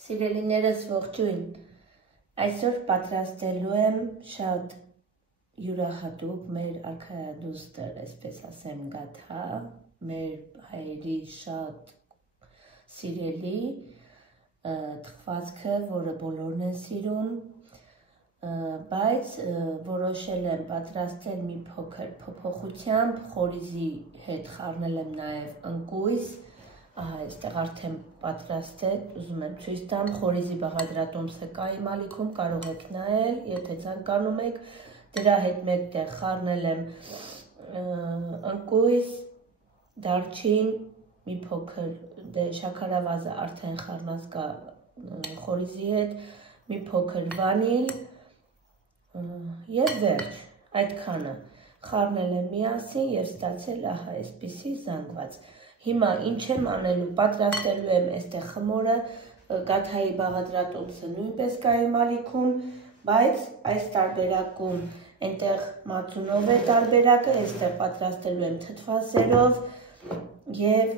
Սիրելիներս ողջույն, այսօր պատրաստելու եմ շատ յուրահատուկ մեր արքայադուստր, այսպես ասեմ, գաթա, մեր հայերի շատ սիրելի թխվածքը, որը բոլորն են սիրում, բայց որոշել եմ պատրաստել մի փոքր փոփոխությամբ, խորիզի հետ խառնել եմ նաև ընկույզ, այստեղ արդեն պատրաստ է, ուզում եմ ցույց տամ, խորիզի բաղադրատոմսը կա իմ ալիքում, կարող եք նայել, եթե ցանկանում եք, դրա հետ մեկտեղ խառնել եմ ընկույզ, դարչին, մի փոքր շաքարավազը արդեն խառնած կա խորիզի հետ, մի փոքր վանիլ եւ վերջ, այդքանը խառնել եմ միասին եւ ստացել ահա այսպիսի զանգված։ Հիմա ինչ եմ անելու, պատրաստելու եմ այստեղ խմորը, գաթայի բաղադրատոմսը նույնպես կա իմ ալիքում, բայց այս տարբերակում այնտեղ մածունով է տարբերակը, այստեղ պատրաստելու եմ թթվասերով եւ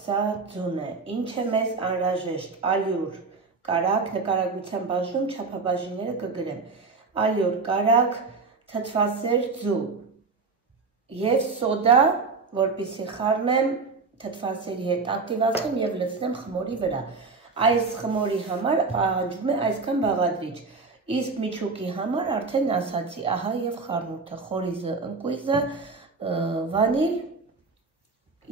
սա ձուն է։ Ինչ է մեզ անհրաժեշտ, ալյուր, կարագ, նկարագրության բաժնում չափաբաժինները կգրեմ, ալյուր, կարագ, թթվասեր, ձու եւ սոդա, որպեսզի խառնեմ թթվասերի հետ ակտիվացնեմ եւ լցնեմ խմորի վրա։ Այս խմորի համար պահանջվում է այսքան բաղադրիչ, իսկ միջուկի համար արդեն ասացի, ահա եւ խառնուրդը, խորիզը, ընկույզը, վանիլ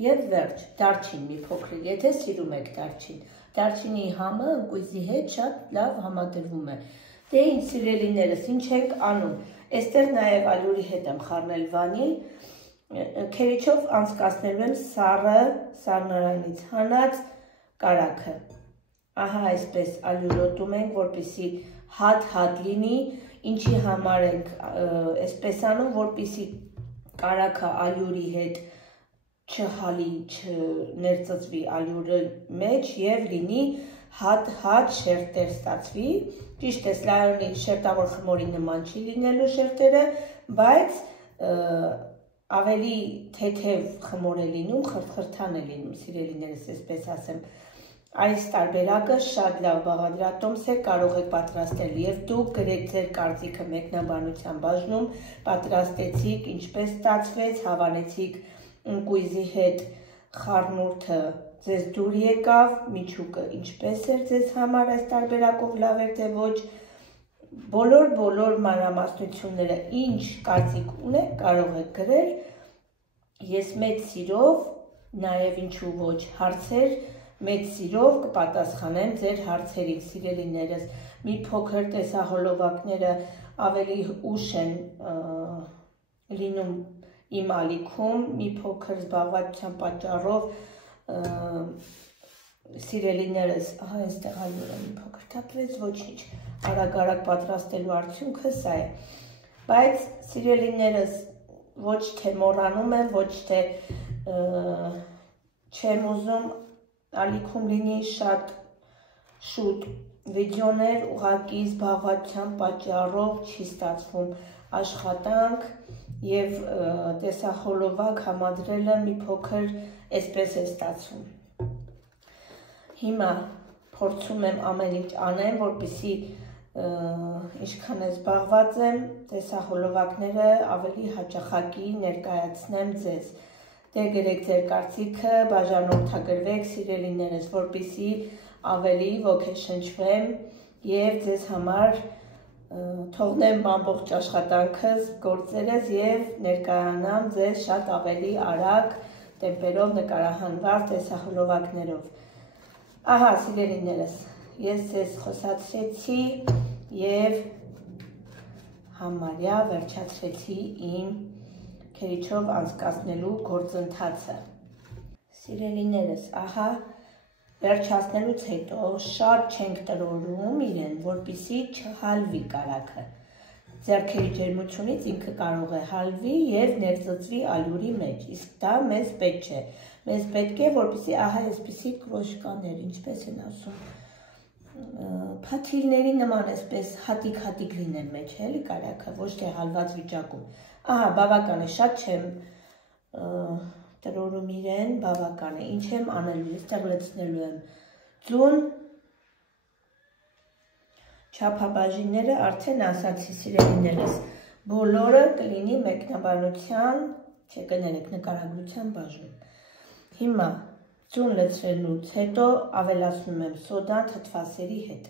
եւ վերջ, դարչին մի փոքր, եթե սիրում եք դարչին։ Դարչինի համը ընկույզի հետ շատ լավ համադրվում է։ Դե ինչ սիրելիներս, ինչ ենք անում։ Այստեղ նաեւ ալյուրի հետ եմ խառնել վանիլ, քերիչով անցկացնելու եմ սառը, սառնարանից հանած կարագը։ Ահա այսպես ալյուրոտում ենք, որպեսզի հատ լինի, ինչի համար ենք այսպես անում, որպեսզի կարագը ալյուրի հետ չհալի, չներծծվի ալյուրի մեջ եւ լինի հատ շերտեր ստացվի։ Ճիշտ է, սլայոնի շերտավոր խմորի նման չի լինելու շերտերը, բայց ավելի թեթև խմոր է լինում, խրթխրթան է լինում, սիրելիներս, այսպես ասեմ։ Այս տարբերակը շատ լավ բաղադրատոմս է, կարող եք պատրաստել եւ դուք, գրեք ձեր կարծիքը մեկնաբանության բաժնում, պատրաստեցիք, ինչպես ստացվեց, հավանեցիք ընկույզի հետ խառնուրդը ձեզ դուր եկավ, միջուկը ինչպես էր ձեզ համար այս տարբերակով լավ էր թե ոչ, բոլոր մանրամասնությունները ինչ կարծիք ունեք կարող եք գրել, ես մեծ սիրով, նաև ինչու ոչ հարցեր, մեծ սիրով կպատասխանեմ ձեր հարցերին, սիրելիներս, մի փոքր տեսահոլովակները ավելի ուշ են լինում իմ ալիքում, մի փոքր զբաղվածության պատճառով սիրելիներս, ահա այստեղ ալյուրը մի փոքր թափվեց, ոչինչ, արագ պատրաստելու արդյունքը սա է, բայց սիրելիներս ոչ թե մոռանում եմ, ոչ թե չեմ ուզում ալիքում լինի շատ շուտ վիդեոներ, ուղղակի զբաղվածության պատճառով չի ստացվում աշխատանք եւ տեսախոլովակ համադրելը մի փոքր այսպես է ստացվում։ Հիմա փորձում եմ ամեն ինչ անեմ, որպեսզի ինչքան է զբաղված եմ, տեսահոլովակները ավելի հաճախակի ներկայացնեմ ձեզ։ Դե գրեք ձեր կարծիքը, բաժանորդագրվեք սիրելիներս, որպեսզի ավելի ոգեշնչվեմ եւ ձեզ համար թողնեմ ամբողջ աշխատանքս, գործերս եւ ներկայանամ ձեզ շատ ավելի արագ տեմպերով նկարահանված տեսահոլովակներով։ Ահա սիրելիներս, ես ձեզ խոսացրեցի եւ համարյա վերջացրեցի իմ քերիչով անցկացնելու գործընթացը։ Սիրելիներս, ահա վերջացնելուց հետո շատ չենք տրորում իրեն, որպեսզի չհալվի կարագը։ Ձեռքերի ջերմությունից ինքը կարող է հալվի եւ ներծծվի ալյուրի մեջ, իսկ դա մեզ պետք չէ։ Մեզ պետք է, որպեսզի ահա այսպիսի կրոշկաներ, ինչպես են ասում, փաթիլների նման այսպես հատիկ լինեն մեջ, էլի կարագը, ոչ թե հալված վիճակում։ Ահա բավական է, շատ չեմ տրորում իրեն, բավական է, ինչ եմ անելու, այստեղ լցնելու եմ ձուն, Չափաբաժինները արդեն ասացի, սիրելիներս, բոլորը կլինի մեկնաբանության, չկներեք նկարագրության բաժնում։ Հիմա ձուն լցրելուց հետո ավելացնում եմ սոդան թթվասերի հետ։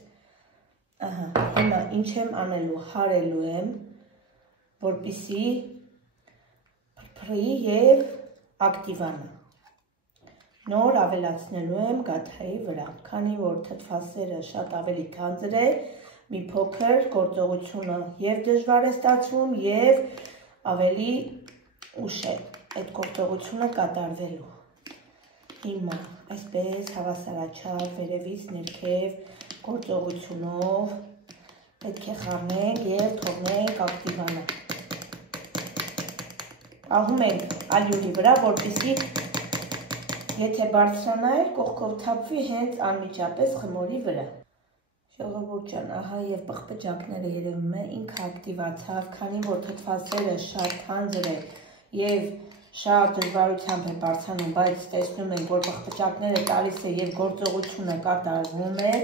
Ահա, հիմա ինչ եմ անելու, հարելու եմ, որպեսզի փրփրի եւ ակտիվանա։ Նոր ավելացնելու եմ գաթայի վրա, քանի որ թթվասերը շատ ավելի թանձր է, մի փոքր գործողությունը եւ դժվար է ստացվում եւ ավելի ուշ է այդ գործողությունը կատարվելու։ Հիմա այսպես հավասարաչափ վերևից ներքև գործողությունով պետք է խառնենք եւ թողնենք ակտիվանա։ Ահում ենք ալյուրի վրա, որպեսզի եթե բարձրանա էր, կողքով թափվի հենց անմիջապես խմորի վրա։ Ժողովուրդ ջան, ահա եւ պղպջակները երևում է ինքը ակտիվացավ, քանի որ թթվասերը շատ թանձր է եւ շատ դժվարությամբ է բարձրանում, բայց տեսնում ենք, որ պղպջակները տալիս է եւ գործողությունը կատարվում է,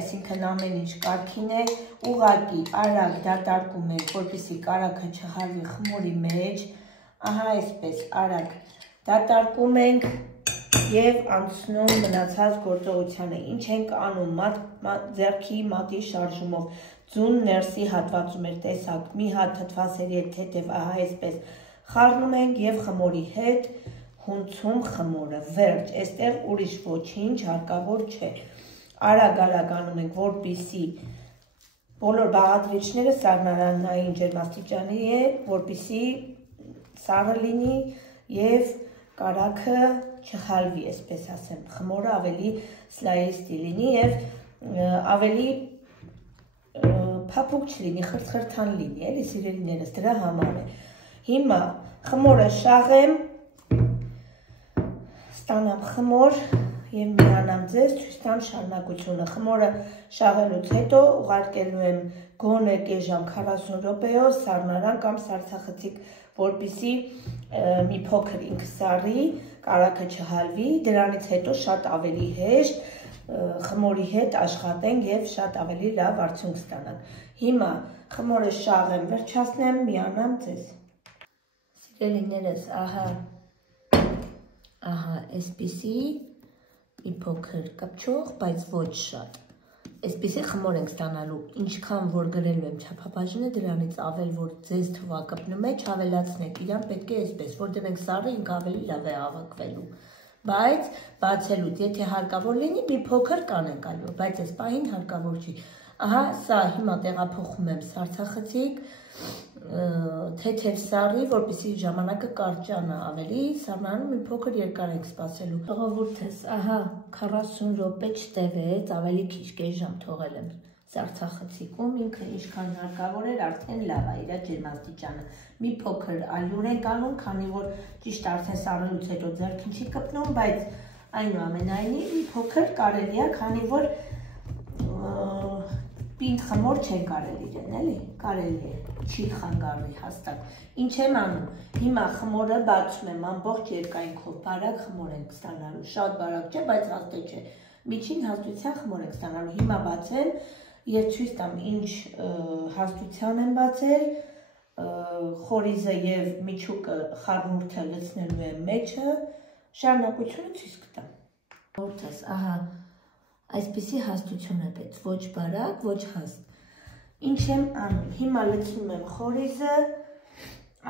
այսինքն ամեն ինչ կարգին է, ուղղակի արագ դատարկում ենք, որպեսզի կարագը չհարվի խմորի մեջ, ահա այսպես արագ դատարկում ենք եւ անցնում մնացած գործողությանը։ Ինչ ենք անում, ձեռքի մատի շարժումով, ձուն ներսի հատվածում էր, տեսակ, մի հատ թթվասերի հետ թեթև, ահա այսպես խառնում ենք եւ խմորի հետ հունցում խմորը, վերջ, այստեղ ուրիշ ոչինչ հարկավոր չէ։ Արագ անում ենք, որպեսզի բոլոր բաղադրիչները սառնարանային ջերմաստիճանի է, որպեսզի սառը լինի եւ կարագը չխալվի, այսպես ասեմ, խմորը ավելի սլայիստի լինի եւ ավելի փափուկ չլինի, խրթխրթան լինի, էլի սիրելիներս, դրա համար է։ Հիմա խմորը շաղեմ, ստանամ խմոր եւ միանամ ձեզ ցույց տամ շարունակությունը։ Խմորը շաղելուց հետո ուղարկելու եմ գոնե կես ժամ 40 րոպեով սառնարան կամ սառցախցիկ, որպեսզի մի փոքր ինքը սառի, կարագը չհալվի, դրանից հետո շատ ավելի հեշտ խմորի հետ աշխատենք եւ շատ ավելի լավ արդյունք ստանանք։ Հիմա խմորը շաղեմ, վերջացնեմ, միանամ ձեզ։ Սիրելիներս, ահա, այսպիսի մի փոքր կպչող, բայց ոչ շատ։ Այսպիսի խմոր ենք ստանալու, ինչքան որ գրելու եմ չափաբաժինը, դրանից ավել որ ձեզ թվա կպնում է, չավելացնեք, իրան պետք է այսպես, որ դնենք սառը, ինքը ավելի լավ է հավաքվելու։ Բայց բացելուց, եթե հարկավոր լինի, մի փոքր կանենք այլո, բայց այս պահին հարկավոր չի։ Ահա, սա հիմա տեղափոխում եմ սառցախցիկ, թեթև սառի, որպեսզի ժամանակը կարճանա ավելի, սառնարանում մի փոքր երկար ենք սպասելու։ Ժողովուրդս, ահա 40 րոպե չտևեց, ավելի քիչ կես ժամ թողել եմ սառցախցիկում, ինքը ինչքան հարկավոր էր, արդեն լավ է իր ջերմաստիճանը։ Մի փոքր ալյուր ենք անում, քանի որ ճիշտ արդեն սառելուց հետո ձեռքին չի կպնում, բայց այնուամենայնիվ մի փոքր կարելի է, քանի որ պինդ խմոր չեն կարելի իրեն, էլի, կարելի է, չի խանգարվի հաստատ։ Ինչ եմ անում, հիմա խմորը բացում եմ ամբողջ երկայնքով, բարակ խմոր ենք ստանալու, շատ բարակ չէ, բայց հաստատ չէ, միջին հաստության խմոր ենք ստանալու, հիմա բացեմ եւ ցույց տամ ինչ հաստության եմ բացել, խորիզը եւ միջուկը խառնուրդը լցնելու եմ մեջը, շարունակությունը ցույց կտամ։ Որտես, ահա այսպիսի հաստություն է պետք, ոչ բարակ, ոչ հաստ։ Ինչ եմ անում, հիմա լցնում եմ խորիզը,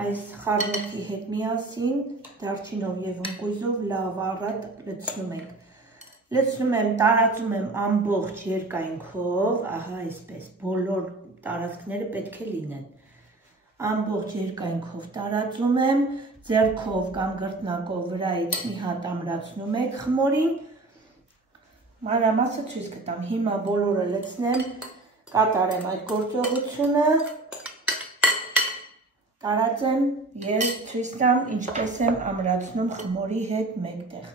այս խառնուրդի հետ միասին, դարչինով եւ ընկույզով լավ առատ լցնում ենք։ Լցնում եմ, տարածում եմ ամբողջ երկայնքով, ահա այսպես, բոլոր տարածքները պետք է լինեն։ Ամբողջ երկայնքով տարածում եմ, ձեռքով կամ գրտնակով վրայից մի հատ ամրացնում եք խմորին, մանրամասը ցույց կտամ, հիմա բոլորը լցնեմ, կատարեմ այդ գործողությունը, տարածեմ եւ ցույց տամ ինչպես եմ ամրացնում խմորի հետ մեկտեղ։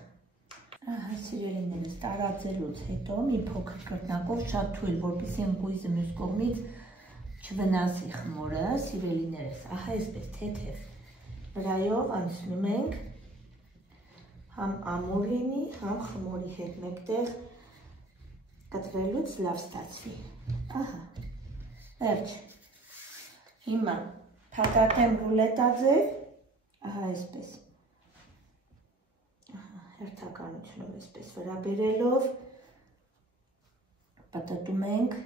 Ահա սիրելիներս, տարածելուց հետո մի փոքր գրտնակով շատ թույլ, որպեսզի ընկույզը մյուս կողմից չվնասի խմորը, սիրելիներս, ահա այսպես թեթև վրայով անցնում ենք, համ ամուր լինի, համ խմորի հետ մեկտեղ կտրելուց լավ ստացվի, ահա, Վերջ, հիմա փակատեմ ռուլետաձև, ահա այսպես, հերթականությունով այսպես վրաբերելով, պատտում ենք,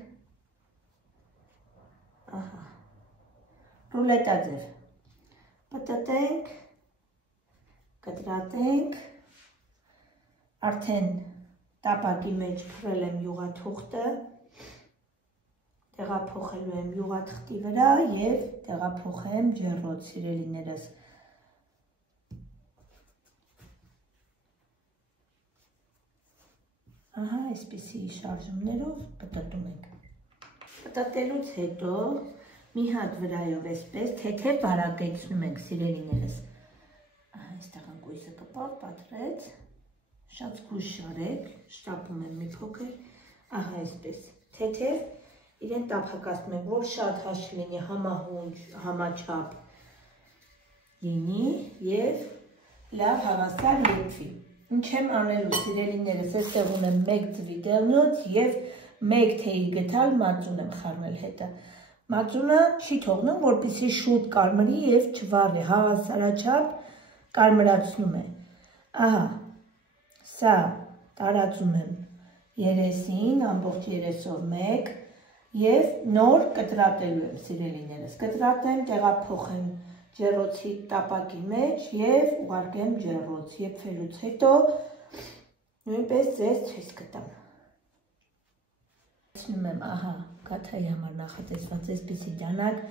ահա, ռուլետաձև, պատտենք, կտրատենք, արդեն տապակի մեջ փռել եմ յուղաթուղթը, տեղափոխելու եմ յուղաթղթի վրա և տեղափոխեմ ջեռոց, սիրելիներս։ Ահա, այսպիսի շարժումներով պտտում ենք։ Պտտելուց հետո մի հատ վրայով այսպես թեթև բարակեցնում ենք, սիրելիներս։ Այստեղ անկույսը կպավ, պատրեց, շատ զգույշ շարեք, շտապում եմ մի փոքր, ահա այսպես, թեթև իրեն տափակացնում ենք, որ շատ հաշի լինի, համահունչ, համաչափ լինի և լավ հավասար ելվի։ Ինչ եմ անելու, սիրելիներս, այստեղ ունեմ 1 ձվի դեղնոց և 1 թեյի գդալ մածուն եմ խառնել հետը։ Մածունը չի թողնում, որպեսզի շուտ կարմրի և չվառի, հավասարաչափ կարմրացնում է։ Ահա, սա տարածում եմ երեսին, ամբողջ երեսով 1 և նոր կտրատելու եմ, սիրելիներս, կտրատեմ, տեղափոխեմ ջեռոցի տապակի մեջ և ուղարկեմ ջեռոց, եփվելուց հետո նույնպես ձեզ ցույց կտամ։ Ցնում եմ, ահա, գաթայի համար նախատեսված այսպիսի դանակ,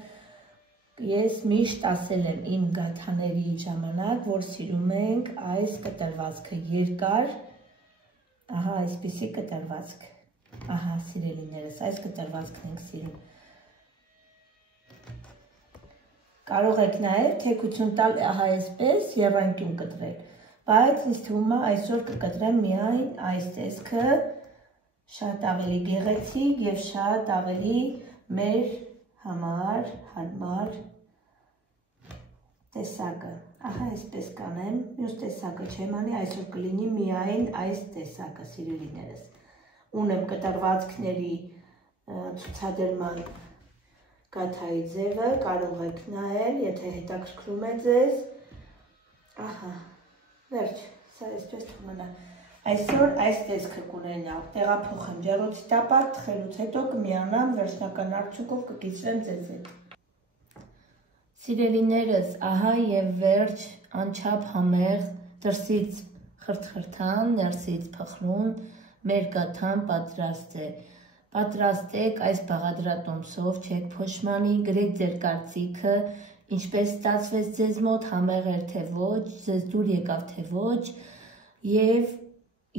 ես միշտ ասել եմ իմ գաթաների ժամանակ, որ սիրում ենք այս կտրվածքը երկար, ահա, այսպիսի կտրվածք, ահա, սիրելիներս, այս կտրվածքն ենք սիրում։ Կարող եք նաև թեքություն տալ ահա այսպես եռանկյուն կտրել, բայց ինձ թվում է այսօր կկտրեմ միայն այս տեսքը, շատ ավելի գեղեցիկ և շատ ավելի մեր համար հարմար տեսակը։ Ահա այսպես կանեմ, մյուս տեսակը չեմ անի, այսօր կլինի միայն այս տեսակը, սիրելիներս։ Ունեմ կտրվածքների ցուցադրման գաթայի ձևը, կարող եք նայել, եթե հետաքրքրում է ձեզ, ահա, վերջ, սա այսպես թողնա, այսօր այս տեսքը կունենա, տեղափոխեմ ջեռոցի տապակ, թխելուց հետո կմիանամ, վերջնական արդյունքով կկիսվեմ ձեզ հետ։ Սիրելիներս, ահա և վերջ, անչափ համեղ, դրսից խրթխրթան, ներսից փխրուն, մեր գաթան պատրաստ է։ Պատրաստեք այս բաղադրատոմսով, չեք փոշմանի, գրեք ձեր կարծիքը, ինչպես ստացվեց ձեզ մոտ, համեղ էր թե ոչ, ձեզ դուր եկավ թե ոչ, և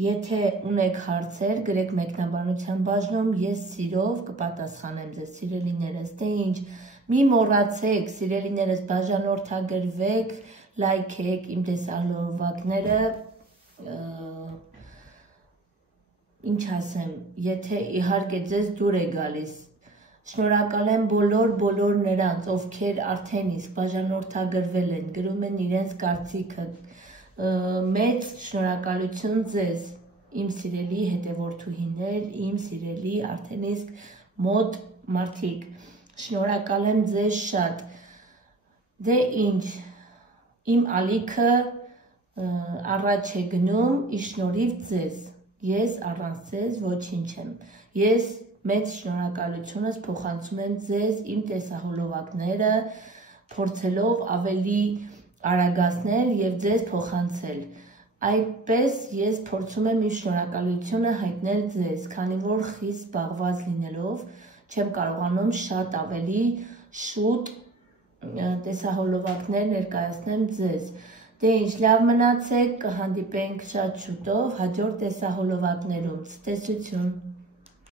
եթե ունեք հարցեր, գրեք մեկնաբանության բաժնում, ես սիրով կպատասխանեմ ձեզ, սիրելիներս, դե ինչ, մի մոռացեք, սիրելիներս, բաժանորդագրվեք, լայքեք իմ տեսահոլովակները, ինչ ասեմ, եթե իհարկե ձեզ դուր է գալիս, շնորհակալ եմ բոլոր նրանց, ովքեր արդեն իսկ բաժանորդագրվել են, գրում են իրենց կարծիքը, մեծ շնորհակալություն ձեզ, իմ սիրելի հետևորդուհիներ, իմ սիրելի արդեն իսկ մոտ մարդիկ, շնորհակալ եմ ձեզ շատ, դե ինչ, իմ ալիքը առաջ է գնում, ի շնորհիվ ձեզ, ես առանց ձեզ ոչինչ եմ, ես մեծ շնորհակալությունս փոխանցում եմ ձեզ իմ տեսահոլովակները, փորձելով ավելի արագացնել և ձեզ փոխանցել, այդպես ես փորձում եմ իմ շնորհակալությունը հայտնել ձեզ, քանի որ խիստ զբաղված լինելով, չեմ կարողանում շատ ավելի շուտ տեսահոլովակներ ներկայացնեմ ձեզ, դե ինչ, լավ մնացեք, կհանդիպենք շատ շուտով հաջորդ տեսահոլովակներում, ցտեսություն։